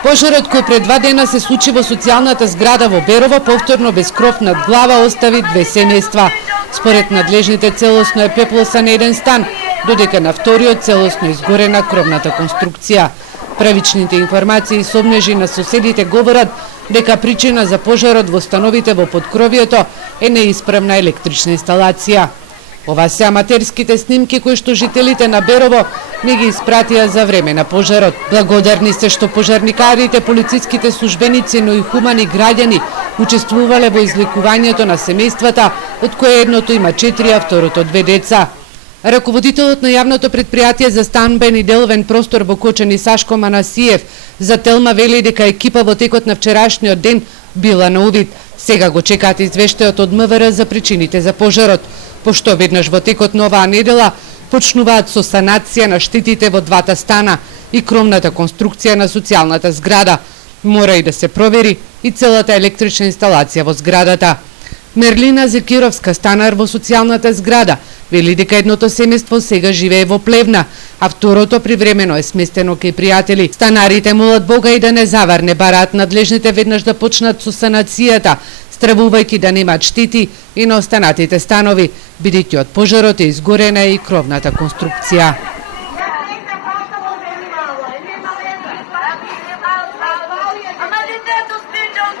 Пожарот кој пред 2 дена се случи во социјалната зграда во Берово повторно без кров над глава остави 2 семејства. Според надлежните целосно е пеплосан еден стан, додека на вториот целосно изгорена кровната конструкција. Правичните информации и сомнежи на соседите говорат дека причина за пожарот во становите во поткровието е неисправна електрична инсталација. Ова се аматерските снимки кои што жителите на Берово не ги испратија за време на пожарот. Благодарни се што пожарникарите, полициските службеници, но и хумани граѓани учествувале во излекувањето на семејствата, од кои едното има 4, а второто 2 деца. Раководителот на јавното предпријатие за станбен и деловен простор во Кочани Сашко Манасиев за Телма вели дека екипа во текот на вчерашниот ден била на увид. Сега го чекаат извештајот од МВР за причините за пожарот, пошто веднаш во текот на оваа недела почнуваат со санација на штетите во двата стана и кровната конструкција на социјалната зграда. Мора и да се провери и целата електрична инсталација во зградата. Мерлина Зекировска, станар во социјалната зграда, вели дека едното семејство сега живее во Плевна, а второто привремено е сместено кај пријатели. Станарите молат Бога и да не заварне, бараат надлежните веднаш да почнат со санацијата, стравувајќи да немаат штети и на останатите станови, бидејќи од пожарот е изгорена и кровната конструкција.